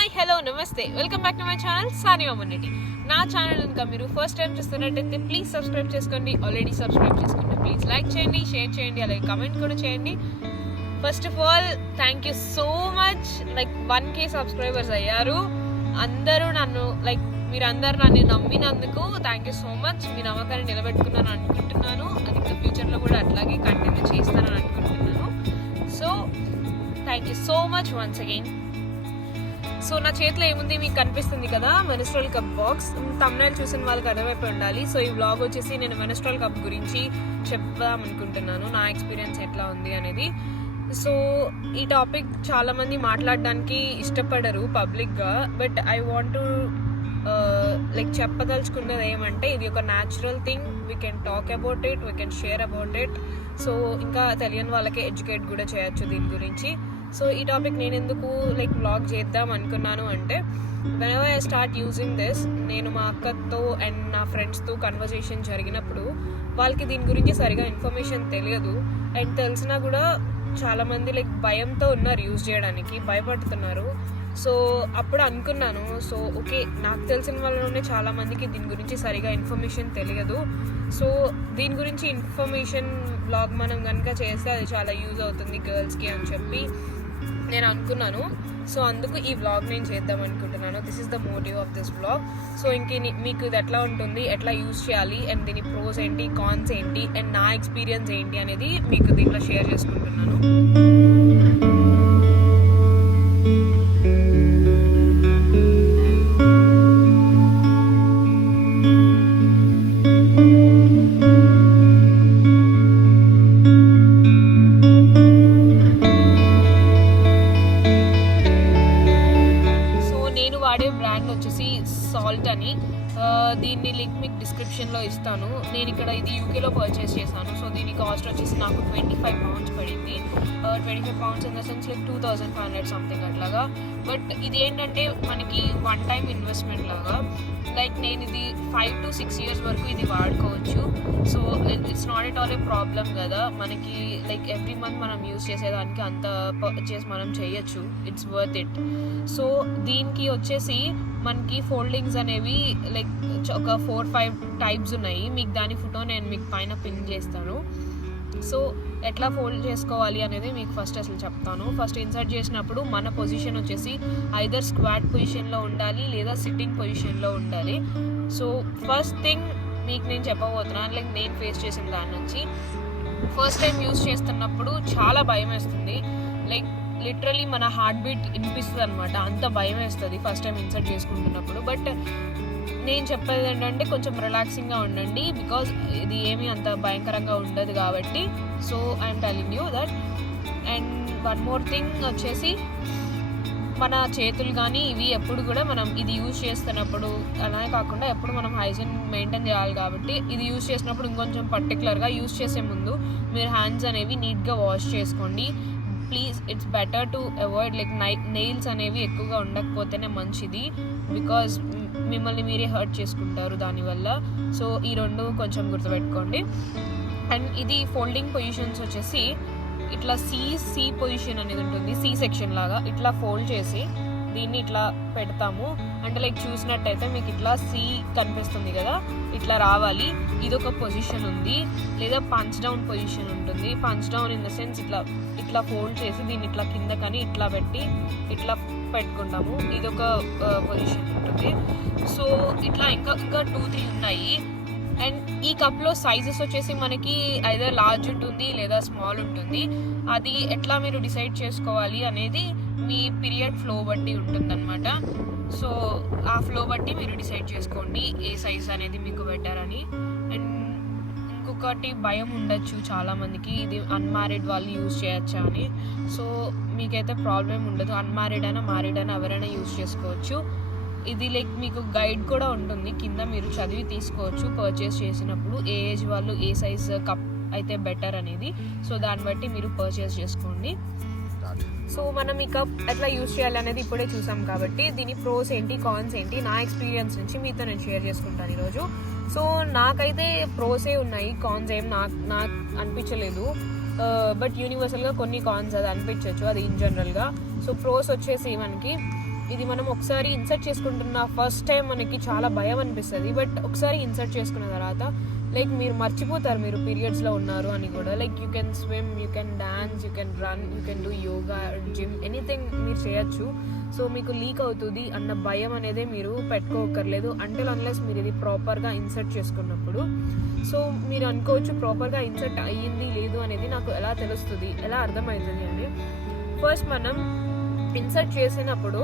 Hi hello నమస్తే, welcome back to my channel Sarima Mondeti. నా channel కనుక మీరు ఫస్ట్ టైం చూస్తున్నట్టయితే ప్లీజ్ సబ్స్క్రైబ్ చేసుకోండి. ఆల్రెడీ సబ్స్క్రైబ్ చేసుకోండి. ప్లీజ్ లైక్ చేయండి, షేర్ చేయండి, అలాగే కమెంట్ కూడా చేయండి. First of all thank you so much. 1K subscribers అయ్యారు. అందరూ నన్ను మీరందరూ నన్ను నమ్మినందుకు థ్యాంక్ యూ సో మచ్. మీ నమ్మకాన్ని నిలబెట్టుకున్నాను అనుకుంటున్నాను. అది ఇంకా ఫ్యూచర్లో కూడా అట్లాగే కంటిన్యూ చేస్తానని అనుకుంటున్నాను. So thank you so much once again. So నా చేతిలో ఏముంది మీకు కనిపిస్తుంది కదా, మెనుస్ట్రల్ కప్ బాక్స్. తమ్నైల్ చూసిన వాళ్ళకి అర్థమైపోయి ఉండాలి. సో ఈ వ్లాగ్ వచ్చేసి నేను మెనుస్ట్రల్ కప్ గురించి చెప్దాం అనుకుంటున్నాను, నా ఎక్స్పీరియన్స్ ఎట్లా ఉంది అనేది. సో ఈ టాపిక్ చాలా మంది మాట్లాడడానికి ఇష్టపడరు పబ్లిక్గా, బట్ ఐ వాంట్ టు చెప్పదలుచుకున్నది ఏమంటే ఇది ఒక natural thing. We can talk about it, we can share about it. So ఇంకా తెలియని వాళ్ళకి ఎడ్యుకేట్ కూడా చేయొచ్చు దీని గురించి. సో ఈ టాపిక్ నేను ఎందుకు వ్లాగ్ చేద్దాం అనుకున్నాను అంటే, whenever I start using this, నేను మా అక్కతో అండ్ నా ఫ్రెండ్స్తో కన్వర్జేషన్ జరిగినప్పుడు వాళ్ళకి దీని గురించి సరిగా ఇన్ఫర్మేషన్ తెలియదు. అండ్ తెలిసినా కూడా చాలామంది భయంతో ఉన్నారు, యూజ్ చేయడానికి భయపడుతున్నారు. సో అప్పుడు అనుకున్నాను, సో ఓకే, నాకు తెలిసిన వాళ్ళలోనే చాలామందికి దీని గురించి సరిగా ఇన్ఫర్మేషన్ తెలియదు. సో దీని గురించి ఇన్ఫర్మేషన్ బ్లాగ్ మనం కనుక చేస్తే అది చాలా యూజ్ అవుతుంది గర్ల్స్కి అని చెప్పి నేను అనుకున్నాను. సో అందుకు ఈ వ్లాగ్ నేను చేద్దాం అనుకుంటున్నాను. This is the motive of this vlog. So మీకు ఇది ఎట్లా ఉంటుంది, ఎట్లా యూజ్ చేయాలి, అండ్ దీని ప్రోస్ ఏంటి, కాన్స్ ఏంటి, అండ్ నా ఎక్స్పీరియన్స్ ఏంటి అనేది మీకు దీంట్లో షేర్ చేసుకుంటున్నాను. బ్రాండ్ వచ్చేసి సాల్ట్ అని. దీన్ని లింక్ మీకు డిస్క్రిప్షన్లో ఇస్తాను. నేను ఇక్కడ ఇది యూకేలో పర్చేస్ చేశాను. సో దీని కాస్ట్ వచ్చేసి నాకు 25 pounds పడింది. 25 pounds in the sense 2500 something అట్లాగా. బట్ ఇది ఏంటంటే మనకి వన్ టైం ఇన్వెస్ట్మెంట్ లాగా. నేను ఇది 5 to 6 years వరకు ఇది వాడుకోవచ్చు. So it's not at all A problem కదా మనకి. ఎవ్రీ మంత్ మనం యూజ్ చేసేదానికి అంత పర్చేస్ మనం చేయొచ్చు. It's worth it. సో దీనికి వచ్చేసి మనకి ఫోల్డింగ్స్ అనేవి ఒక 4-5 టైప్స్ ఉన్నాయి. మీకు దాని ఫోటో నేను మీకు పైన పిన్ చేస్తాను. సో ఎట్లా ఫోల్డ్ చేసుకోవాలి అనేది మీకు ఫస్ట్ అసలు చెప్తాను. ఫస్ట్ ఇన్సర్ట్ చేసినప్పుడు మన పొజిషన్ వచ్చేసి ఐదర్ స్క్వాట్ పొజిషన్లో ఉండాలి లేదా సిట్టింగ్ పొజిషన్లో ఉండాలి. సో ఫస్ట్ థింగ్ మీకు నేను చెప్పబోతున్నాను, నేను ఫేస్ చేసిన దాని నుంచి. ఫస్ట్ టైం యూజ్ చేస్తున్నప్పుడు చాలా భయం వేస్తుంది. లిటరలీ మన హార్ట్ బీట్ వినిపిస్తుంది అనమాట, అంత భయం వేస్తుంది ఫస్ట్ టైం ఇన్సర్ట్ చేసుకుంటున్నప్పుడు. బట్ నేను చెప్పేది ఏంటంటే కొంచెం రిలాక్సింగ్గా ఉండండి, బికాజ్ ఇది ఏమీ అంత భయంకరంగా ఉండదు కాబట్టి. So I'm telling you that. And one more thing వచ్చేసి మన చేతులు కానీ ఇవి ఎప్పుడు కూడా మనం ఇది యూజ్ చేస్తున్నప్పుడు అలానే కాకుండా ఎప్పుడు మనం హైజీన్ మెయింటైన్ చేయాలి కాబట్టి ఇది యూజ్ చేసినప్పుడు ఇంకొంచెం పర్టికులర్గా యూజ్ చేసే ముందు మీరు హ్యాండ్స్ అనేవి నీట్గా వాష్ చేసుకోండి please. It's better to avoid nails అనేవి ఎక్కువగా ఉండకపోతేనే మంచిది, బికాజ్ మిమ్మల్ని మీరే హర్ట్ చేసుకుంటారు దానివల్ల. సో ఈ రెండు కొంచెం గుర్తుపెట్టుకోండి. అండ్ ఇది ఫోల్డింగ్ పొజిషన్స్ వచ్చేసి ఇట్లా సి పొజిషన్ అనేది ఉంటుంది, సి సెక్షన్ లాగా. ఇట్లా ఫోల్డ్ చేసి దీన్ని ఇట్లా పెడతాము అంటే చూసినట్టయితే మీకు ఇట్లా సి కనిపిస్తుంది కదా, ఇట్లా రావాలి. ఇదొక పొజిషన్ ఉంది. లేదా పంచ్ డౌన్ పొజిషన్ ఉంటుంది. Punch down in the sense ఇట్లా ఫోల్డ్ చేసి దీన్ని ఇట్లా కింద కానీ ఇట్లా పెట్టి ఇట్లా పెట్టుకుంటాము. ఇదొక పొజిషన్ ఉంటుంది. సో ఇట్లా ఇంకా 2-3 ఉన్నాయి. అండ్ ఈ కప్లో సైజెస్ వచ్చేసి మనకి ఐదర్ లార్జ్ ఉంటుంది లేదా స్మాల్ ఉంటుంది. అది ఎట్లా మీరు డిసైడ్ చేసుకోవాలి అనేది మీ పీరియడ్ ఫ్లో బట్టి ఉంటుందన్నమాట. సో ఆ ఫ్లో బట్టి మీరు డిసైడ్ చేసుకోండి ఏ సైజ్ అనేది మీకు బెటర్ అని. అండ్ ఇంకొకటి భయం ఉండొచ్చు చాలామందికి, ఇది అన్మ్యారీడ్ వాళ్ళు యూజ్ చేయొచ్చా అని. సో మీకైతే ప్రాబ్లం ఉండదు, అన్మ్యారీడ్ అయినా మ్యారీడ్ అయినా ఎవరైనా యూజ్ చేసుకోవచ్చు. ఇది మీకు గైడ్ కూడా ఉంటుంది కింద, మీరు చదివి తీసుకోవచ్చు పర్చేస్ చేసినప్పుడు ఏ ఏజ్ వాళ్ళు ఏ సైజ్ కప్ అయితే బెటర్ అనేది. సో దాన్ని బట్టి మీరు పర్చేస్ చేసుకోండి. సో మనం ఈ కప్ ఎట్లా యూజ్ చేయాలి అనేది ఇప్పుడే చూసాం కాబట్టి దీని ప్రోస్ ఏంటి, కాన్స్ ఏంటి, నా ఎక్స్పీరియన్స్ నుంచి మీతో నేను షేర్ చేసుకుంటాను ఈరోజు. సో నాకైతే ప్రోసే ఉన్నాయి, కాన్స్ ఏం నాకు అనిపించలేదు. బట్ యూనివర్సల్గా కొన్ని కాన్స్ అది అనిపించవచ్చు, అది ఇన్ జనరల్గా. సో ప్రోస్ వచ్చేసి మనకి ఇది మనం ఒకసారి ఇన్సర్ట్ చేసుకుంటున్న ఫస్ట్ టైం మనకి చాలా భయం అనిపిస్తుంది. బట్ ఒకసారి ఇన్సర్ట్ చేసుకున్న తర్వాత లైక్ మీరు మర్చిపోతారు మీరు పీరియడ్స్లో ఉన్నారు అని కూడా. Like you can swim, you can dance, you can run, you can do yoga, gym, anything మీరు చేయొచ్చు. సో మీకు లీక్ అవుతుంది అన్న భయం అనేది మీరు పెట్టుకోకర్లేదు అంటిల్ అన్లెస్ మీరు ఇది ప్రాపర్గా ఇన్సర్ట్ చేసుకున్నప్పుడు. సో మీరు అనుకోవచ్చు ప్రాపర్గా ఇన్సర్ట్ అయ్యింది లేదు అనేది నాకు ఎలా తెలుస్తుంది, ఎలా అర్థమవుతుంది అని. ఫస్ట్ మనం ఇన్సర్ట్ చేసినప్పుడు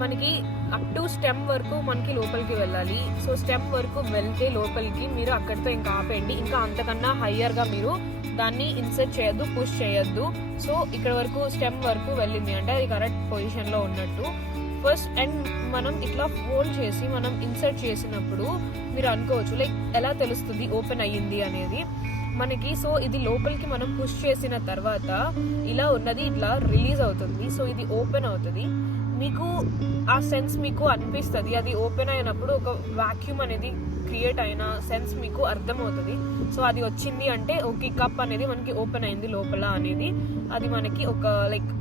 మనకి అప్ టు స్టెమ్ వరకు మనకి లోపలికి వెళ్ళాలి. సో స్టెమ్ వరకు వెళ్తే లోపలికి మీరు అక్కడితో ఇంకా ఆపేయండి. ఇంకా అంతకన్నా హయ్యర్గా మీరు దాన్ని ఇన్సర్ట్ చేయొద్దు, పుష్ చేయొద్దు. సో ఇక్కడ వరకు స్టెమ్ వరకు వెళ్ళింది అంటే అది కరెక్ట్ పొజిషన్లో ఉన్నట్టు. ఫస్ట్ అండ్ మనం ఇట్లా ఫోల్డ్ చేసి మనం ఇన్సర్ట్ చేసినప్పుడు మీరు అనుకోవచ్చు లైక్ ఎలా తెలుస్తుంది ఓపెన్ అయ్యింది అనేది మనకి. సో ఇది లోపలికి మనం పుష్ చేసిన తర్వాత ఇలా ఉన్నది ఇట్లా రిలీజ్ అవుతుంది. సో ఇది ఓపెన్ అవుతుంది. మీకు ఆ సెన్స్ మీకు అనిపిస్తుంది. అది ఓపెన్ అయినప్పుడు ఒక వాక్యూమ్ అనేది క్రియేట్ అయిన సెన్స్ మీకు అర్థమవుతుంది. సో అది వచ్చింది అంటే ఓకే కప్ అనేది మనకి ఓపెన్ అయింది లోపల అనేది అది మనకి ఒక లైక్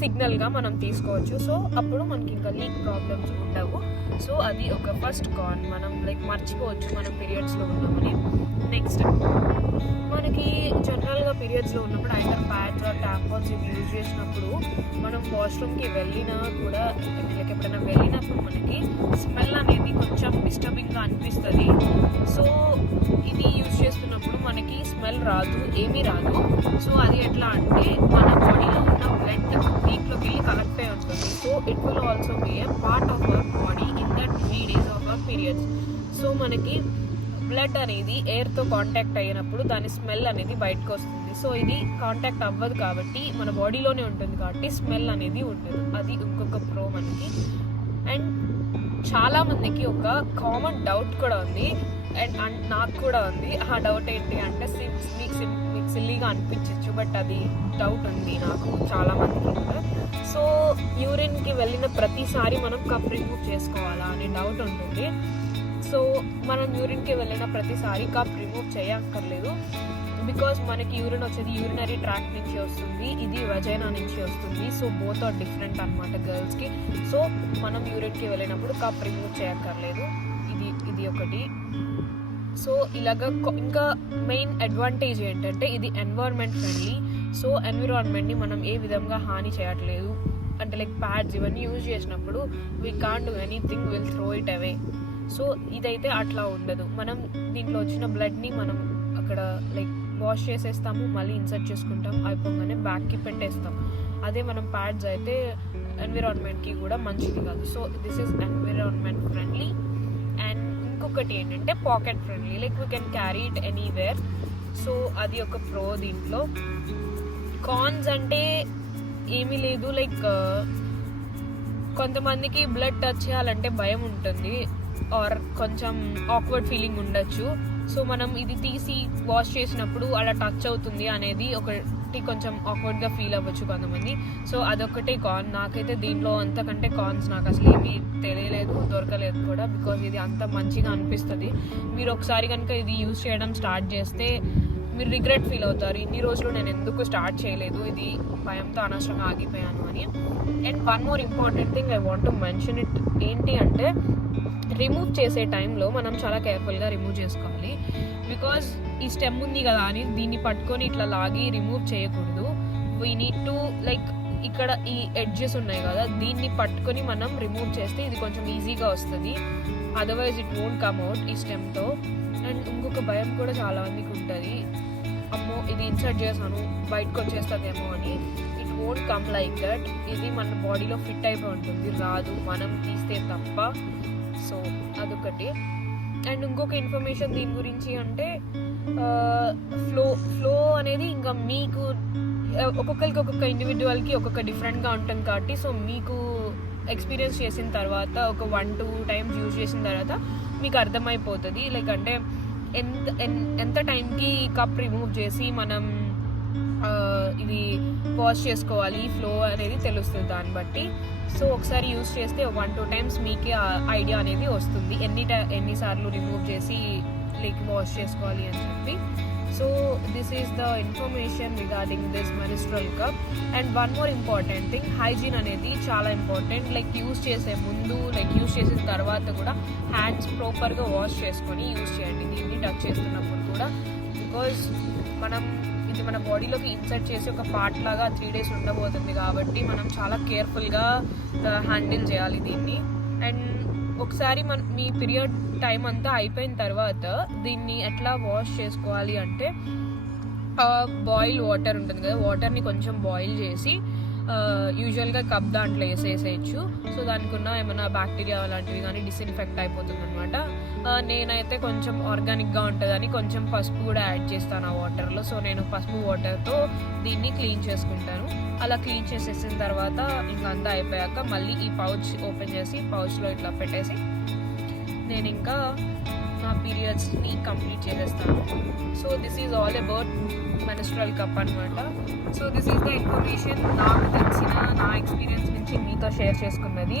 సిగ్నల్గా మనం తీసుకోవచ్చు. సో అప్పుడు మనకి ఇంకా లీక్ ప్రాబ్లమ్స్ ఉండవు. సో అది ఒక ఫస్ట్ కాన్, మనం లైక్ మర్చిపోవచ్చు మనం పీరియడ్స్లో ఉన్నామని. నెక్స్ట్ మనకి జనరల్గా పీరియడ్స్లో ఉన్నప్పుడు ఐదర్ ప్యాడ్స్ ఆర్ టాంపాన్స్ ఇవి యూజ్ చేసినప్పుడు మనం వాష్రూమ్కి వెళ్ళినా కూడా లైక్ ఎప్పుడైనా వెళ్ళినప్పుడు మనకి స్మెల్ అనేది కొంచెం డిస్టర్బింగ్గా అనిపిస్తుంది. సో ఇది యూజ్ చేస్తున్నప్పుడు మనకి స్మెల్ రాదు, ఏమీ రాదు. సో అది ఎట్లా అంటే మన బాడీలో ఉన్న బ్లడ్ దీంట్లోకి వెళ్ళి కలెక్ట్ అయి ఉంటుంది. So it will also be a part of our body in that 3 days of our periods. So మనకి బ్లడ్ అనేది ఎయిర్తో కాంటాక్ట్ అయినప్పుడు దాని స్మెల్ అనేది బయటకు వస్తుంది. సో ఇది కాంటాక్ట్ అవ్వదు కాబట్టి మన బాడీలోనే ఉంటుంది కాబట్టి స్మెల్ అనేది ఉండదు. అది ఇంకొక ప్రో మనకి. అండ్ చాలామందికి ఒక కామన్ డౌట్ కూడా ఉంది అండ్ నాకు కూడా ఉంది. ఆ డౌట్ ఏంటి అంటే మీకు సిల్లీగా అనిపించవచ్చు బట్ అది డౌట్ ఉంది నాకు చాలామందికి కూడా. సో యూరిన్కి వెళ్ళిన ప్రతిసారి మనం కప్ రిమూవ్ చేసుకోవాలా అనే డౌట్ ఉంటుంది. సో మనం యూరిన్కి వెళ్ళిన ప్రతిసారి కప్ రిమూవ్ చేయక్కర్లేదు. బికాజ్ మనకి యూరిన్ వచ్చేది యూరినరీ ట్రాక్ట్ నుంచి వస్తుంది, ఇది వజైనా నుంచి వస్తుంది. సో బోత్ ఆర్ డిఫరెంట్ అనమాట గర్ల్స్కి. సో మనం యూరిన్కి వెళ్ళినప్పుడు కప్ రిమూవ్ చేయక్కర్లేదు. ఇది ఒకటి. సో ఇలాగ ఇంకా మెయిన్ అడ్వాంటేజ్ ఏంటంటే ఇది ఎన్వైర్న్మెంట్ ఫ్రెండ్లీ. సో ఎన్విరాన్మెంట్ని మనం ఏ విధంగా హాని చేయట్లేదు. అంటే లైక్ ప్యాడ్స్ ఇవన్నీ యూజ్ చేసినప్పుడు we can't do anything, will throw it away. So ఇదైతే అట్లా ఉండదు. మనం దీంట్లో వచ్చిన బ్లడ్ని మనం అక్కడ లైక్ వాష్ చేసేస్తాము, మళ్ళీ ఇన్సర్ట్ చేసుకుంటాం, అయిపోగానే బ్యాక్కి పెట్టేస్తాం. అదే మనం ప్యాడ్స్ అయితే ఎన్విరాన్మెంట్కి కూడా మంచిది కాదు. So this is environment friendly. And ఇంకొకటి ఏంటంటే pocket friendly, like we can carry it anywhere. So అది ఒక ప్రో దీంట్లో. కాన్స్ అంటే ఏమీ లేదు. లైక్ కొంతమందికి బ్లడ్ టచ్ చేయాలంటే భయం ఉంటుంది ఆర్ కొంచెం ఆక్వర్డ్ ఫీలింగ్ ఉండొచ్చు. సో మనం ఇది తీసి వాష్ చేసినప్పుడు అలా టచ్ అవుతుంది అనేది ఒకటి కొంచెం ఆక్వర్డ్గా ఫీల్ అవ్వచ్చు కొంతమంది. సో అదొకటే కాన్. నాకైతే దీంట్లో అంతకంటే కాన్స్ నాకు అసలు ఏమీ తెలియలేదు, దొరకలేదు కూడా. బికాజ్ ఇది అంత మంచిగా అనిపిస్తుంది. మీరు ఒకసారి కనుక ఇది యూజ్ చేయడం స్టార్ట్ చేస్తే మీరు రిగ్రెట్ ఫీల్ అవుతారు, ఇన్ని రోజులు నేను ఎందుకు స్టార్ట్ చేయలేదు, ఇది భయంతో అనవసరంగా ఆగిపోయాను అని. And one more important thing I want to mention it ఏంటి అంటే రిమూవ్ చేసే టైంలో మనం చాలా కేర్ఫుల్గా రిమూవ్ చేసుకోవాలి. బికాజ్ ఈ స్టెమ్ ఉంది కదా అని దీన్ని పట్టుకొని ఇట్లా లాగి రిమూవ్ చేయకూడదు. వీ నీడ్ టు లైక్ ఇక్కడ ఈ ఎడ్జెస్ ఉన్నాయి కదా దీన్ని పట్టుకొని మనం రిమూవ్ చేస్తే ఇది కొంచెం ఈజీగా వస్తుంది. Otherwise it won't come out ఈ స్టెమ్తో. అండ్ ఇంకొక భయం కూడా చాలా మందికి ఉంటుంది, అమ్మో ఇది ఇన్సర్ట్ చేశాను బయటకు వచ్చేస్తుందేమో అని. It won't come like that. ఇది మన బాడీలో ఫిట్ అయిపోయి ఉంటుంది, రాదు మనం తీస్తే తప్ప. సో అదొకటి. అండ్ ఇంకొక ఇన్ఫర్మేషన్ దీని గురించి అంటే ఫ్లో అనేది ఇంకా మీకు ఒక్కొక్కరికి ఒక్కొక్క ఇండివిజువల్కి ఒక్కొక్క డిఫరెంట్గా ఉంటుంది కాబట్టి సో మీకు ఎక్స్పీరియన్స్ చేసిన తర్వాత ఒక 1-2 times యూజ్ చేసిన తర్వాత మీకు అర్థమైపోతుంది. లైక్ అంటే ఎంత టైంకి కప్ రిమూవ్ చేసి మనం ఇది వాష్ చేసుకోవాలి ఫ్లో అనేది తెలుస్తుంది దాన్ని బట్టి. సో ఒకసారి యూజ్ చేస్తే 1-2 times మీకే ఐడియా అనేది వస్తుంది ఎన్నిసార్లు రిమూవ్ చేసి లైక్ వాష్ చేసుకోవాలి అని చెప్పి. So this is the information regarding this menstrual cup. And one more important thing, hygiene అనేది చాలా ఇంపార్టెంట్. లైక్ యూస్ చేసే ముందు, లైక్ యూస్ చేసిన తర్వాత కూడా హ్యాండ్స్ ప్రాపర్గా వాష్ చేసుకొని యూస్ చేయండి దీన్ని టచ్ చేస్తున్నప్పుడు కూడా. బికాజ్ ఇది మన బాడీలోకి ఇన్సర్ట్ చేసి ఒక పార్ట్ లాగా 3 days ఉండబోతుంది కాబట్టి మనం చాలా కేర్ఫుల్గా హ్యాండిల్ చేయాలి దీన్ని. అండ్ ఒకసారి మీ పీరియడ్ టైం అంతా అయిపోయిన తర్వాత దీన్ని ఎట్లా వాష్ చేసుకోవాలి అంటే, బాయిల్ వాటర్ ఉంటుంది కదా, వాటర్ని కొంచెం బాయిల్ చేసి యూజువల్గా కప్ దాంట్లో వేసేసేయచ్చు. సో దానికి ఉన్న ఏమైనా బ్యాక్టీరియా అలాంటివి కానీ డిస్ఇన్ఫెక్ట్ అయిపోతుంది అనమాట. నేనైతే కొంచెం ఆర్గానిక్గా ఉంటుందని కొంచెం పసుపు కూడా యాడ్ చేస్తాను ఆ వాటర్లో. సో నేను పసుపు వాటర్తో దీన్ని క్లీన్ చేసుకుంటాను. అలా క్లీన్ చేసేసిన తర్వాత ఇంకా అంతా అయిపోయాక మళ్ళీ ఈ పౌచ్ ఓపెన్ చేసి పౌచ్లో ఇట్లా పెట్టేసి నేను ఇంకా నా పీరియడ్స్ని కంప్లీట్ చేసేస్తాను. So this is all about menstrual cup అనమాట. So this is the information నాకు తెలిసిన నా ఎక్స్పీరియన్స్ నుంచి మీతో షేర్ చేసుకున్నది.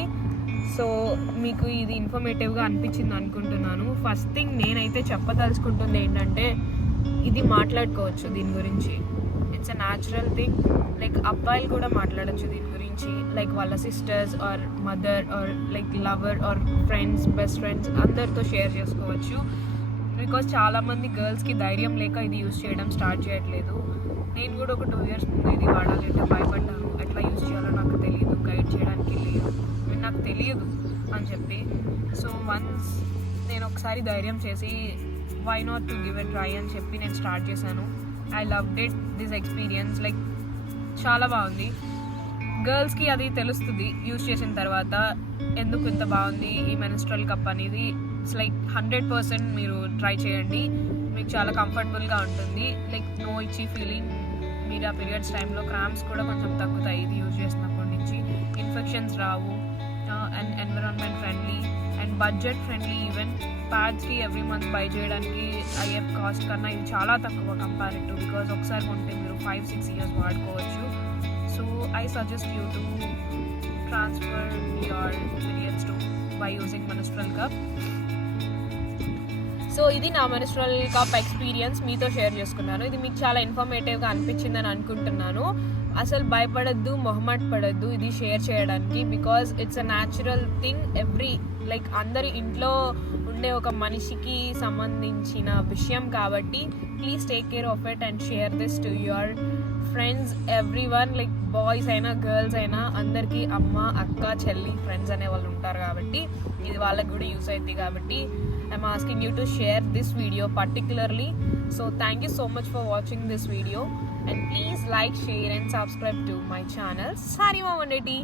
సో మీకు ఇది ఇన్ఫర్మేటివ్గా అనిపించింది అనుకుంటున్నాను. ఫస్ట్ థింగ్ నేనైతే చెప్పదలుచుకుంటుంది ఏంటంటే, ఇది మాట్లాడుకోవచ్చు దీని గురించి. It's a natural thing. Like అబ్బాయిలు కూడా మాట్లాడచ్చు దీని గురించి. లైక్ వాళ్ళ sisters or mother or like lover or friends, best friends అందరితో షేర్ చేసుకోవచ్చు. బికాజ్ చాలామంది గర్ల్స్కి ధైర్యం లేక ఇది యూజ్ చేయడం స్టార్ట్ చేయట్లేదు. నేను కూడా ఒక 2 years ముందు ఇది వాడాలంటే భయపడ్డాను. ఎట్లా యూజ్ చేయాలో నాకు తెలియదు, గైడ్ చేయడానికి లేదు, నాకు తెలియదు అని చెప్పి. సో వన్స్ నేను ఒకసారి ధైర్యం చేసి why not to give a try అని చెప్పి నేను స్టార్ట్ చేశాను. I loved it, this experience. Like చాలా బాగుంది. గర్ల్స్కి అది తెలుస్తుంది యూజ్ చేసిన తర్వాత ఎందుకు ఇంత బాగుంది ఈ మెన్స్ట్రల్ కప్ అనేది. ఇట్స్ లైక్ 100% మీరు ట్రై చేయండి, మీకు చాలా కంఫర్టబుల్గా ఉంటుంది. లైక్ నో ఇచ్చి ఫీలింగ్. మీరు ఆ పీరియడ్స్ టైంలో క్రాంప్స్ కూడా కొంచెం తగ్గుతాయి ఇది యూజ్ చేసినప్పటి నుంచి. ఇన్ఫెక్షన్స్ రావు. And environment friendly and budget friendly. Even ప్యాడ్స్కి ఎవ్రీ మంత్ బై చేయడానికి అయ్యే కాస్ట్ కన్నా ఇది చాలా తక్కువ కంపారిటివ్. బికాజ్ ఒకసారి కొంటే మీరు 5-6 years వాడుకోవచ్చు. So I suggest you to transfer your periods to buy using menstrual cup. So ఇది నా మెన్స్ట్రల్ కప్ ఎక్స్పీరియన్స్ మీతో షేర్ చేసుకున్నాను. ఇది మీకు చాలా ఇన్ఫర్మేటివ్గా అనిపించిందని అనుకుంటున్నాను. అసలు భయపడద్దు, మొహమాట పడద్దు ఇది షేర్ చేయడానికి. Because it's a natural thing. Like అందరి ఇంట్లో ఉండే ఒక మనిషికి సంబంధించిన విషయం కాబట్టి please take care of it and share this to your friends, every one. Like boys అయినా గర్ల్స్ అయినా అందరికీ అమ్మ, అక్క, చెల్లి, ఫ్రెండ్స్ అనే వాళ్ళు ఉంటారు కాబట్టి ఇది వాళ్ళకి కూడా యూస్ అవుతుంది. కాబట్టి I'm asking you to share this video particularly. So thank you so much for watching this video and please like, share and subscribe to my channel Sarima Mondeti.